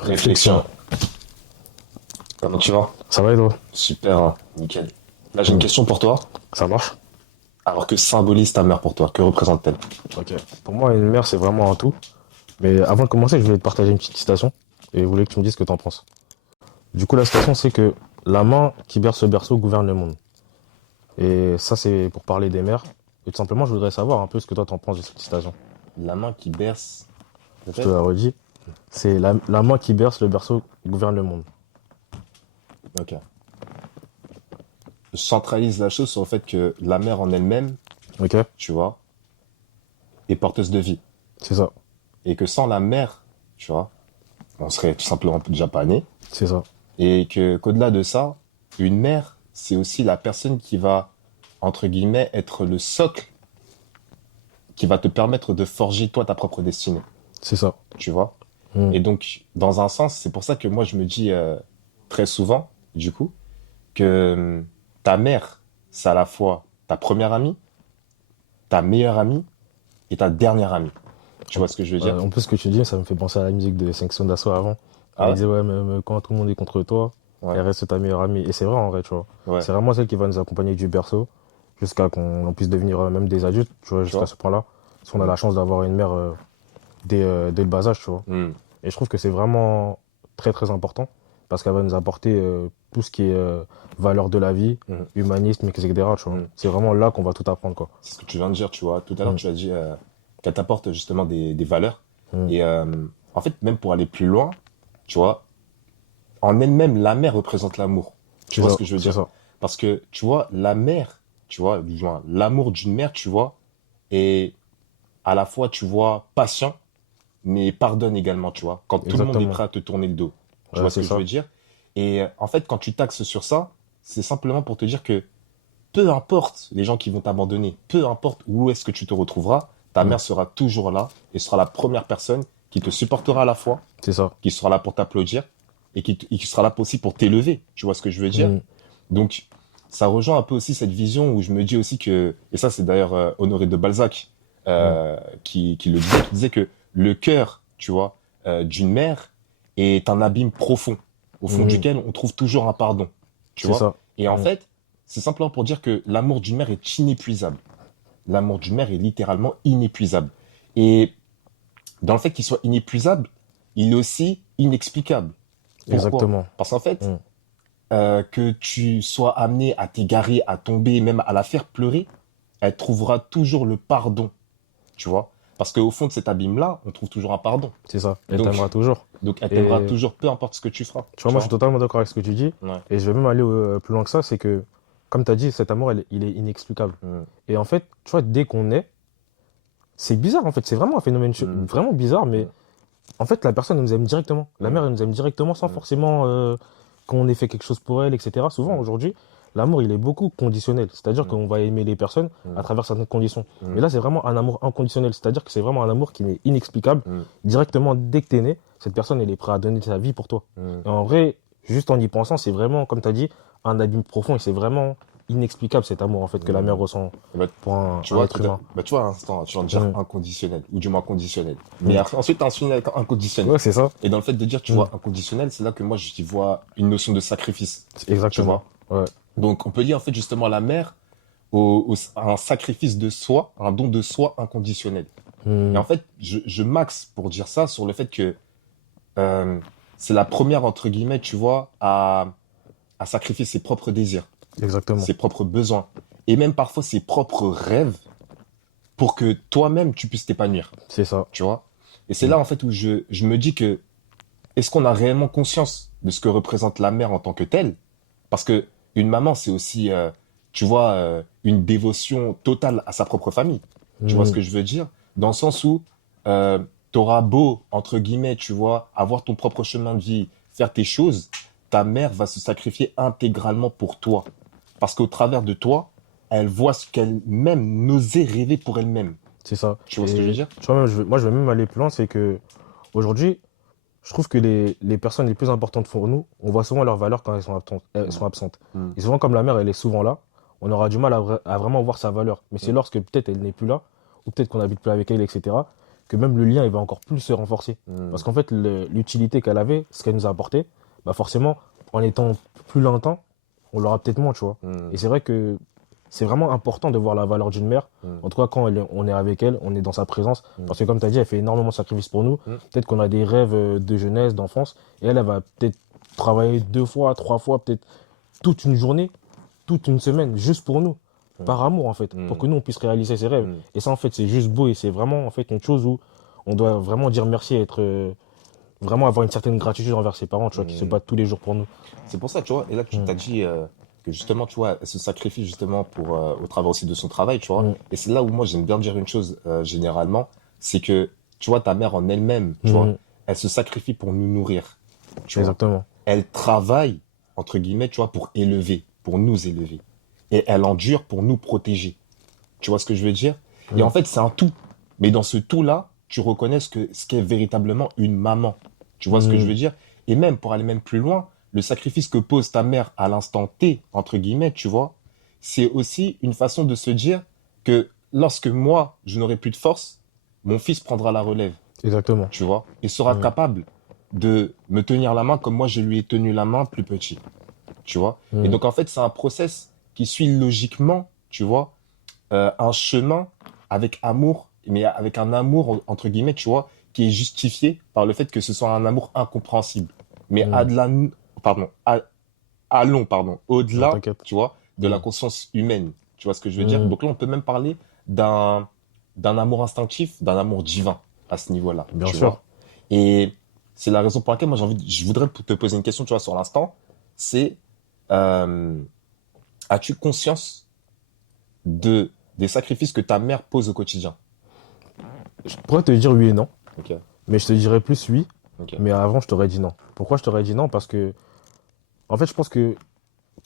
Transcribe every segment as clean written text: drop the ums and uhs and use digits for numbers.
Réflexion. Comment tu vas? Ça va et toi? Super, hein, nickel. Là, j'ai une question pour toi. Ça marche? Alors que symbolise ta mère pour toi? Que représente-t-elle? Ok. Pour moi, une mère, c'est vraiment un tout. Mais avant de commencer, je voulais te partager une petite citation. Et je voulais que tu me dises ce que t'en penses. Du coup, la citation, c'est que la main qui berce le berceau gouverne le monde. Et ça, c'est pour parler des mères. Et tout simplement, je voudrais savoir un peu ce que toi t'en penses de cette citation. La main qui berce. Je te Peut-être? la redis. C'est la main qui berce le berceau gouverne le monde. Ok. Je centralise la chose sur le fait que la mère en elle-même, Ok? tu vois, est porteuse de vie. C'est ça. Et que sans la mère, tu vois, on serait tout simplement déjà pas né. C'est ça. Et que qu'au-delà de ça, une mère, c'est aussi la personne qui va, entre guillemets, être le socle qui va te permettre de forger toi ta propre destinée. C'est ça. Tu vois? Hmm. Et donc, dans un sens, c'est pour ça que moi, je me dis très souvent, du coup, que ta mère, c'est à la fois ta première amie, ta meilleure amie et ta dernière amie. Tu vois ce que je veux dire? En plus, ce que tu dis, ça me fait penser à la musique de 5 Secondes d'Assaut avant. Quand Ah il ouais? disait, ouais, mais quand tout le monde est contre toi, Ouais, elle reste ta meilleure amie. Et c'est vrai, en vrai, tu vois. ouais. C'est vraiment celle qui va nous accompagner du berceau jusqu'à qu'on puisse devenir même des adultes, tu vois, Tu jusqu'à vois? ce point-là. Parce qu'on a Mm. la chance d'avoir une mère dès le bas âge, tu vois. Mm. Et je trouve que c'est vraiment très, très important parce qu'elle va nous apporter tout ce qui est valeur de la vie, Mm. humanisme, etc., tu vois. Mm. C'est vraiment là qu'on va tout apprendre, quoi. C'est ce que tu viens de dire, tu vois. Tout à l'heure, Mm, tu as dit qu'elle t'apporte justement des valeurs. mm. Et en fait, même pour aller plus loin, tu vois, en elle-même, la mère représente l'amour. Tu C'est vois ça, ce que je veux c'est dire? ça. Parce que, tu vois, la mère, tu vois, du moins, l'amour d'une mère, tu vois, est à la fois, tu vois, patient, mais pardonne également, tu vois, quand tout le monde est Exactement. prêt à te tourner le dos. Tu Ouais, vois ce c'est que je veux ça. dire? Et en fait, quand tu taxes sur ça, c'est simplement pour te dire que peu importe les gens qui vont t'abandonner, peu importe où est-ce que tu te retrouveras, ta Mm. mère sera toujours là et sera la première personne qui te supportera à la fois, C'est ça. qui sera là pour t'applaudir et qui sera là aussi pour t'élever. Tu vois ce que je veux dire? Mm, Donc, ça rejoint un peu aussi cette vision où je me dis aussi que, et ça c'est d'ailleurs Honoré de Balzac mm. qui le disait, qui disait que le cœur, tu vois, d'une mère est un abîme profond, au fond Mhm. duquel on trouve toujours un pardon, tu C'est vois. ça. Et en Mhm. fait, c'est simplement pour dire que l'amour d'une mère est inépuisable. L'amour d'une mère est littéralement inépuisable. Et dans le fait qu'il soit inépuisable, il est aussi inexplicable. Pourquoi? Exactement. Parce qu'en fait, Mhm. que tu sois amené à t'égarer, à tomber, même à la faire pleurer, elle trouvera toujours le pardon, tu vois. Parce qu'au fond de cet abîme-là, on trouve toujours un pardon. C'est ça. Elle t'aimera Donc, toujours. donc elle t'aimera Et toujours, peu importe ce que tu feras, tu vois, tu moi, je suis vois. totalement d'accord avec ce que tu dis. Ouais. Et je vais même aller plus loin que ça. C'est que, comme tu as dit, cet amour, il est inexplicable. Mm, Et en fait, tu vois, dès qu'on est, c'est bizarre, en fait. C'est vraiment un phénomène mm, vraiment bizarre. Mais mm, en fait, la personne, elle nous aime directement. La mm, mère, elle nous aime directement sans mm, forcément qu'on ait fait quelque chose pour elle, etc. Souvent, mm, aujourd'hui, l'amour, il est beaucoup conditionnel. C'est-à-dire mm, qu'on va aimer les personnes à mm, travers certaines conditions. Mais mm, là, c'est vraiment un amour inconditionnel. C'est-à-dire que c'est vraiment un amour qui est inexplicable. mm, Directement, dès que t'es né, cette personne, elle est prête à donner sa vie pour toi. mm. Et en vrai, juste en y pensant, c'est vraiment, comme tu as dit, un abîme profond. Et c'est vraiment inexplicable cet amour, en fait, que la mère Mm. ressent Bah, pour tu un vois, être humain. bah, tu vois, à l'instant, tu viens de dire Mm, inconditionnel, ou du moins conditionnel. Mais mm. ensuite, tu as enchaîné avec inconditionnel. Ouais, c'est ça. Et dans le fait de dire, tu Mm. vois, inconditionnel, c'est là que moi, j'y vois une notion de sacrifice, tu Exactement. vois. Ouais. Donc, on peut lier, en fait, justement, la mère à un sacrifice de soi, un don de soi inconditionnel. Et Mm. en fait, je maxe pour dire ça sur le fait que euh, c'est la première, entre guillemets, tu vois, à sacrifier ses propres désirs, Exactement. ses propres besoins, et même parfois ses propres rêves pour que toi-même tu puisses t'épanouir, C'est ça. tu vois. Et c'est Mm. là en fait où je me dis que est-ce qu'on a réellement conscience de ce que représente la mère en tant que telle? Parce que une maman, c'est aussi, tu vois, une dévotion totale à sa propre famille. Tu vois ce Mm. que je veux dire? Dans le sens où t'auras beau, entre guillemets, tu vois, avoir ton propre chemin de vie, faire tes choses, ta mère va se sacrifier intégralement pour toi. Parce qu'au travers de toi, elle voit ce qu'elle même n'osait rêver pour elle-même. C'est ça. Tu vois ce que je veux Et dire? tu vois, même, moi, je vais même aller plus loin, c'est que aujourd'hui, je trouve que les personnes les plus importantes pour nous, on voit souvent leur valeur quand elles sont absentes. Elles Mm, sont absentes. mm, Et souvent, comme la mère, elle est souvent là, on aura du mal à vraiment voir sa valeur. Mais c'est mm, lorsque peut-être elle n'est plus là, ou peut-être qu'on n'habite plus avec elle, etc., que même le lien, il va encore plus se renforcer. Hmm. Parce qu'en fait, l'utilité qu'elle avait, ce qu'elle nous a apporté, bah forcément, en étant plus longtemps, on l'aura peut-être moins, tu vois. Hmm. Et c'est vrai que c'est vraiment important de voir la valeur d'une mère. Hmm. En tout cas, quand on est avec elle, on est dans sa présence. Hmm. Parce que comme tu as dit, elle fait énormément de sacrifices pour nous. Hmm. Peut-être qu'on a des rêves de jeunesse, d'enfance. Et elle va peut-être travailler 2 fois, 3 fois, peut-être toute une journée, toute une semaine, juste pour nous. Hmm. Par amour, en fait. Pour Hmm. que nous, on puisse réaliser ses rêves. Hmm. Et ça, en fait, c'est juste beau. Et c'est vraiment, en fait, une chose où on doit vraiment dire merci et être, vraiment avoir une certaine gratitude envers ses parents, tu vois, qui se Hmm. battent tous les jours pour nous. C'est pour ça, tu vois, et là, tu Mm. t'as dit que justement, tu vois, elle se sacrifie justement pour, au travers aussi de son travail, tu vois. Mm. Et c'est là où moi, j'aime bien dire une chose généralement, c'est que, tu vois, ta mère en elle-même, tu vois, Mm. elle se sacrifie pour nous nourrir, tu vois. Exactement. Elle travaille, entre guillemets, tu vois, pour élever, pour nous élever. Et elle endure pour nous protéger. Tu vois ce que je veux dire? Et en Mm. fait, c'est un tout. Mais dans ce tout-là, tu reconnais ce qu'est véritablement une maman. Tu vois ce que je Mm. veux dire? Et même, pour aller même plus loin, le sacrifice que pose ta mère à l'instant T, entre guillemets, tu vois, c'est aussi une façon de se dire que lorsque moi, je n'aurai plus de force, mon fils prendra la relève, Exactement. tu vois, et sera Mm. capable de me tenir la main comme moi, je lui ai tenu la main plus petit, tu vois. Et Mm. donc, en fait, c'est un process qui suit logiquement, tu vois, un chemin avec amour, mais avec un amour, entre guillemets, tu vois, qui est justifié par le fait que ce soit un amour incompréhensible. Mais Mm. pardon, allons, pardon, Non, au-delà, t'inquiète. tu vois, de la Mm. conscience humaine. Tu vois ce que je veux dire? Mm. Donc là, on peut même parler d'un, d'un amour instinctif, d'un amour divin à ce niveau-là, Bien tu sûr. vois. Et c'est la raison pour laquelle moi je voudrais te poser une question, tu vois, sur l'instant. C'est, euh, as-tu conscience des sacrifices que ta mère pose au quotidien? Je pourrais te dire oui et non, Ok, mais je te dirais plus oui. ok. Mais avant, je t'aurais dit non. Pourquoi je t'aurais dit non? Parce que, en fait, je pense que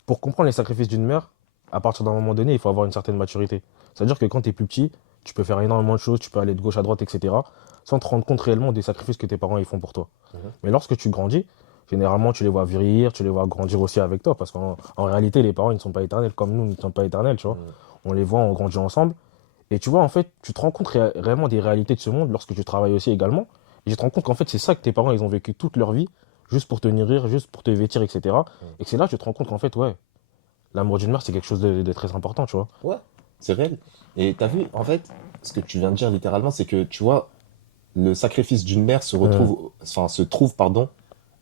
pour comprendre les sacrifices d'une mère, à partir d'un moment donné, il faut avoir une certaine maturité. C'est-à-dire que quand tu es plus petit, tu peux faire énormément de choses, tu peux aller de gauche à droite, etc., sans te rendre compte réellement des sacrifices que tes parents ils font pour toi. Mhm. Mais lorsque tu grandis, généralement, tu les vois vieillir, tu les vois grandir aussi avec toi, parce qu'en réalité, les parents ils ne sont pas éternels, comme nous ne sommes pas éternels, tu vois. Mhm. On les voit, on grandit ensemble. Et tu vois, en fait, tu te rends compte réellement des réalités de ce monde lorsque tu travailles aussi également. Et tu te rends compte qu'en fait, c'est ça que tes parents, ils ont vécu toute leur vie, juste pour te nourrir, juste pour te vêtir, etc. Mhm. Et que c'est là que tu te rends compte qu'en fait, ouais, l'amour d'une mère, c'est quelque chose de très important, tu vois. Ouais, c'est réel. Et t'as vu, en fait, ce que tu viens de dire littéralement, c'est que tu vois, le sacrifice d'une mère se trouve, pardon,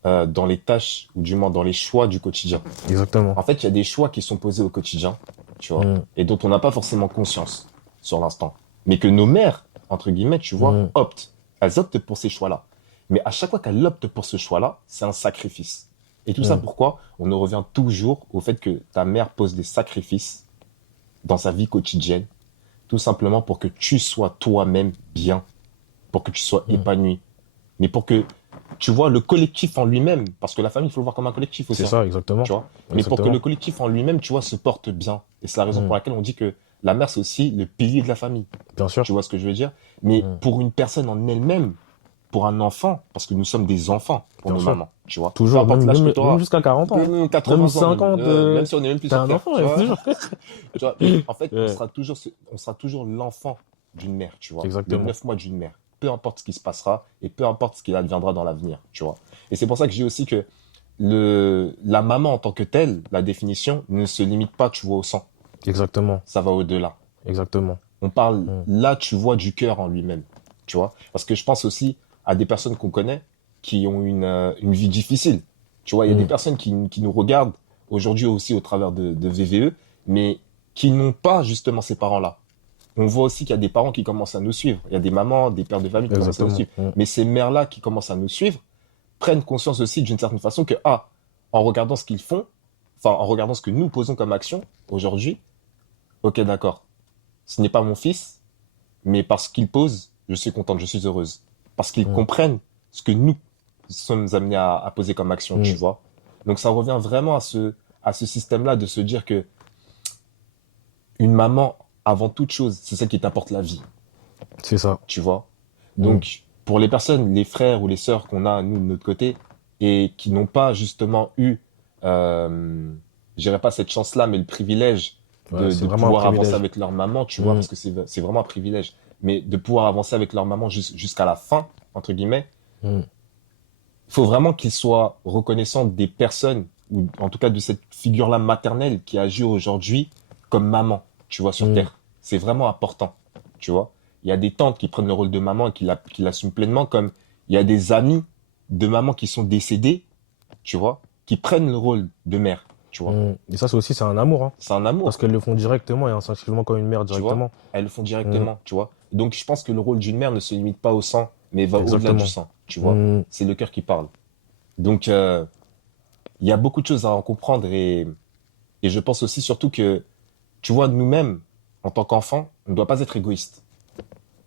dans les tâches, ou du moins dans les choix du quotidien. Exactement. En fait, il y a des choix qui sont posés au quotidien, tu vois, Mm, et dont on n'a pas forcément conscience sur l'instant. Mais que nos mères, entre guillemets, tu vois, mm, optent. Elles optent pour ces choix-là. Mais à chaque fois qu'elles optent pour ce choix-là, c'est un sacrifice. Et tout ça, mm, pourquoi? On en revient toujours au fait que ta mère pose des sacrifices dans sa vie quotidienne, tout simplement pour que tu sois toi-même bien, pour que tu sois mm. épanoui, mais pour que tu vois le collectif en lui-même, parce que la famille, il faut le voir comme un collectif C'est aussi, hein, ça, exactement. tu vois. Mais pour que le Exactement. collectif en lui-même, tu vois, se porte bien. Et c'est la raison Mm, pour laquelle on dit que la mère, c'est aussi le pilier de la famille. bien sûr. Tu vois ce que je veux dire? Mais Mm, pour une personne en elle-même, pour un enfant, parce que nous sommes des enfants pour bien nos sûr. mamans, tu vois. Peu Toujours, importe l'âge que tu même auras, jusqu'à 40 ans, hein. même Même 80 ans, même, 50, même si on est même plus t'es sur un Terre, enfant, tu ouais, vois. toujours. Tu vois, mais en fait, Ouais, on sera toujours l'enfant d'une mère, tu vois. Le exactement. 9 mois d'une mère. Peu importe ce qui se passera et peu importe ce qui adviendra dans l'avenir, tu vois. Et c'est pour ça que je dis aussi que la maman en tant que telle, la définition, ne se limite pas, tu vois, au sang. Exactement. Ça va au-delà. Exactement. On parle, Mm, là, tu vois, du cœur en lui-même, tu vois. Parce que je pense aussi à des personnes qu'on connaît qui ont une vie difficile. Tu vois, il y a des mm. personnes qui nous regardent aujourd'hui aussi au travers de VVE, mais qui n'ont pas justement ces parents-là. On voit aussi qu'il y a des parents qui commencent à nous suivre. Il y a des mamans, des pères de famille qui commencent à nous Exactement. suivre. Mm, Mais ces mères-là qui commencent à nous suivre prennent conscience aussi d'une certaine façon que, ah, en regardant ce qu'ils font, enfin, en regardant ce que nous posons comme action aujourd'hui, ok, d'accord, ce n'est pas mon fils, mais parce qu'il pose, je suis contente, je suis heureuse. Parce qu'ils mm, comprennent ce que nous sommes amenés à poser comme action, tu mm. vois. Donc ça revient vraiment à ce système-là de se dire que une maman, avant toute chose, c'est celle qui t'apporte la vie, C'est ça. tu vois. Mm, Donc, pour les personnes, les frères ou les sœurs qu'on a, nous, de notre côté, et qui n'ont pas justement eu, je dirais pas cette chance-là, mais le privilège ouais, c'est de vraiment un pouvoir avancer privilège. avec leur maman, tu vois, Mm, parce que c'est vraiment un privilège. mais de pouvoir avancer avec leur maman jusqu'à la fin, entre guillemets, Mm. il faut vraiment qu'ils soient reconnaissants des personnes, ou en tout cas de cette figure-là maternelle qui agit aujourd'hui comme maman, tu vois, sur Mm. Terre. C'est vraiment important, tu vois. Il y a des tantes qui prennent le rôle de maman et qui l'assument pleinement, comme il y a des amis de maman qui sont décédés, tu vois, qui prennent le rôle de mère, tu vois. Mm. Et ça, c'est un amour, hein. C'est un Parce amour, qu'elles le font directement et instinctivement comme une mère tu vois. directement. Elles le font Mm. directement, tu vois. Donc je pense que le rôle d'une mère ne se limite pas au sang, mais va au-delà du Exactement. sang, tu vois. Mm. C'est le cœur qui parle. Donc il y a beaucoup de choses à en comprendre et je pense aussi surtout que, tu vois, nous-mêmes, en tant qu'enfants, on ne doit pas être égoïste.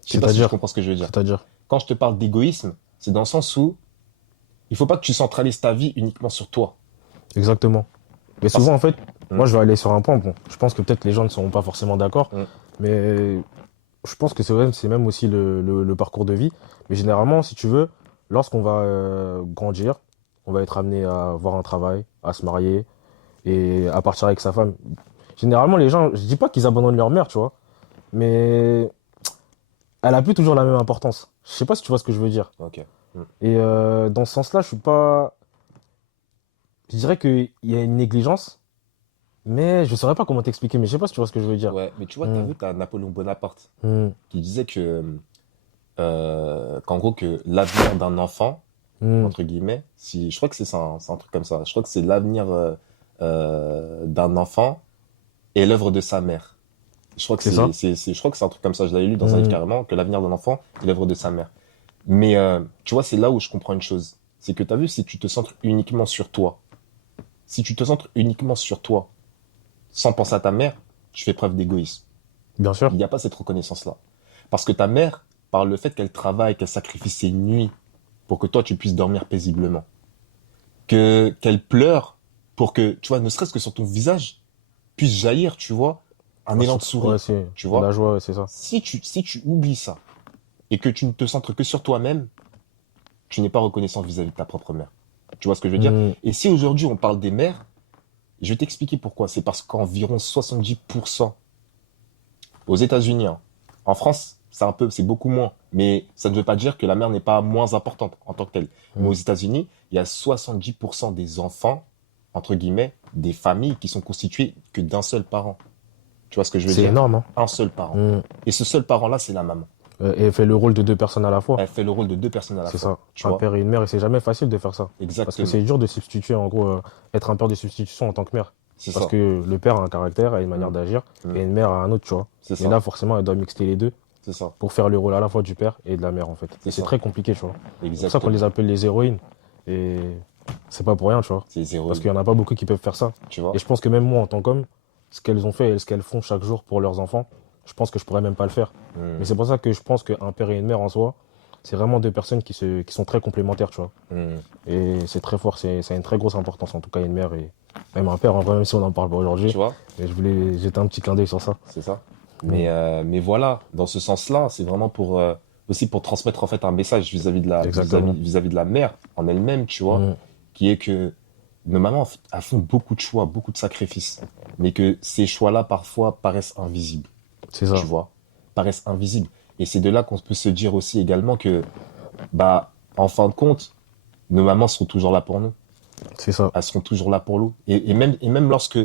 Je sais pas si tu C'est-à-dire, comprends ce que je veux dire. c'est-à-dire. Quand je te parle d'égoïsme, c'est dans le sens où il faut pas que tu centralises ta vie uniquement sur toi. Exactement. Mais Parce souvent, en fait, Hum, moi, je vais aller sur un point. Bon, je pense que peut-être les gens ne seront pas forcément d'accord, hum, mais je pense que c'est même aussi le parcours de vie. Mais généralement, si tu veux, lorsqu'on va grandir, on va être amené à avoir un travail, à se marier et à partir avec sa femme. Généralement, les gens, je dis pas qu'ils abandonnent leur mère, tu vois, mais elle a plus toujours la même importance. Je sais pas si tu vois ce que je veux dire. ok. Hum. Et dans ce sens-là, je suis pas. Je dirais qu'il y a une négligence, mais je saurais pas comment t'expliquer, mais je sais pas si tu vois ce que je veux dire. Ouais, mais tu vois, t'as Hmm, vu, t'as Napoléon Bonaparte hmm, qui disait que, qu'en gros, que l'avenir d'un enfant, hmm. entre guillemets, si, je crois que c'est ça, hein, c'est un truc comme ça. Je crois que c'est l'avenir d'un enfant et l'œuvre de sa mère. Je crois que C'est ça? je crois que c'est un truc comme ça. Je l'avais lu dans un livre Hmm, carrément, que l'avenir d'un enfant est l'œuvre de sa mère. Mais tu vois, c'est là où je comprends une chose. C'est que tu as vu, si tu te centres uniquement sur toi, si tu te centres uniquement sur toi, sans penser à ta mère, tu fais preuve d'égoïsme. bien sûr. Il n'y a pas cette reconnaissance-là. Parce que ta mère, par le fait qu'elle travaille, qu'elle sacrifie ses nuits pour que toi, tu puisses dormir paisiblement, qu'elle pleure pour que, tu vois, ne serait-ce que sur ton visage, puisse jaillir, tu vois, un élan de Ouais, sourire, c'est tu la vois. joie, ouais, c'est ça. Si tu oublies ça et que tu ne te centres que sur toi-même, tu n'es pas reconnaissant vis-à-vis de ta propre mère. Tu vois ce que je veux dire? Hmm, Et si aujourd'hui on parle des mères, je vais t'expliquer pourquoi. C'est parce qu'environ 70% aux États-Unis, hein. En France, c'est beaucoup moins. Mais ça ne veut pas dire que la mère n'est pas moins importante en tant que telle. Mais aux hmm. États-Unis, il y a 70% des enfants, entre guillemets, des familles qui sont constituées que d'un seul parent. Tu vois ce que je veux C'est dire? énorme, hein. Un seul parent. Hmm. Et ce seul parent-là, c'est la maman. Et elle fait le rôle de deux personnes à la fois. Elle fait le rôle de deux personnes à la C'est fois. ça. Tu Un vois? père et une mère, et c'est jamais facile de faire ça. Parce que Exactement. c'est dur de substituer, en gros, être un père de substitution en tant que mère. C'est Parce ça. que le père a un caractère, a une manière Mm, d'agir, mm. et une mère a un autre, tu vois. C'est Mais ça. là, forcément, elle doit mixer les deux C'est ça. pour faire le rôle à la fois du père et de la mère, en fait. C'est Et c'est ça. très compliqué, tu vois. C'est pour ça qu'on Exactement. les appelle les héroïnes. Et c'est pas pour rien, tu vois. C'est zéro. Parce qu'il y en a pas beaucoup qui peuvent faire ça. Tu Et vois? je pense que même moi, en tant qu'homme, ce qu'elles ont fait et ce qu'elles font chaque jour pour leurs enfants, je pense que je pourrais même pas le faire. Mais Mm, c'est pour ça que je pense qu'un père et une mère en soi, c'est vraiment deux personnes qui sont très complémentaires, tu vois. mm. Et c'est très fort, ça a une très grosse importance, en tout cas, une mère et même un père, en vrai, même si on n'en parle pas aujourd'hui. Tu vois? Mais je voulais jeter un petit clin d'œil sur ça. C'est ça. Mm. Mais voilà, dans ce sens-là, c'est vraiment pour aussi pour transmettre en fait un message Exactement. vis-à-vis de la mère en elle-même, tu vois, Mm. qui est que nos mamans elles font beaucoup de choix, beaucoup de sacrifices, mais que ces choix-là parfois paraissent invisibles, C'est tu ça. vois, paraissent invisibles. Et c'est de là qu'on peut se dire aussi également que, bah, en fin de compte, nos mamans seront toujours là pour nous. C'est ça. Elles seront toujours là pour nous. Et même lorsque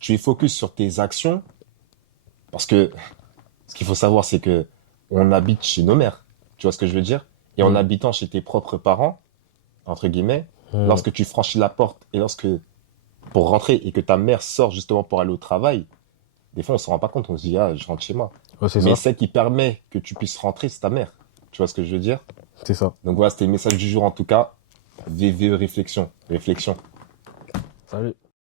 tu es focus sur tes actions, parce que ce qu'il faut savoir, c'est que on habite chez nos mères. Tu vois ce que je veux dire? Et en Mm. habitant chez tes propres parents, entre guillemets, Mm. lorsque tu franchis la porte et pour rentrer et que ta mère sort justement pour aller au travail, des fois on se rend pas compte, on se dit, ah, je rentre chez moi. Ouais, c'est Mais ça. celle qui permet que tu puisses rentrer, c'est ta mère. Tu vois ce que je veux dire? C'est ça. Donc voilà, c'était le message du jour en tout cas. VVE réflexion. Réflexion. Salut.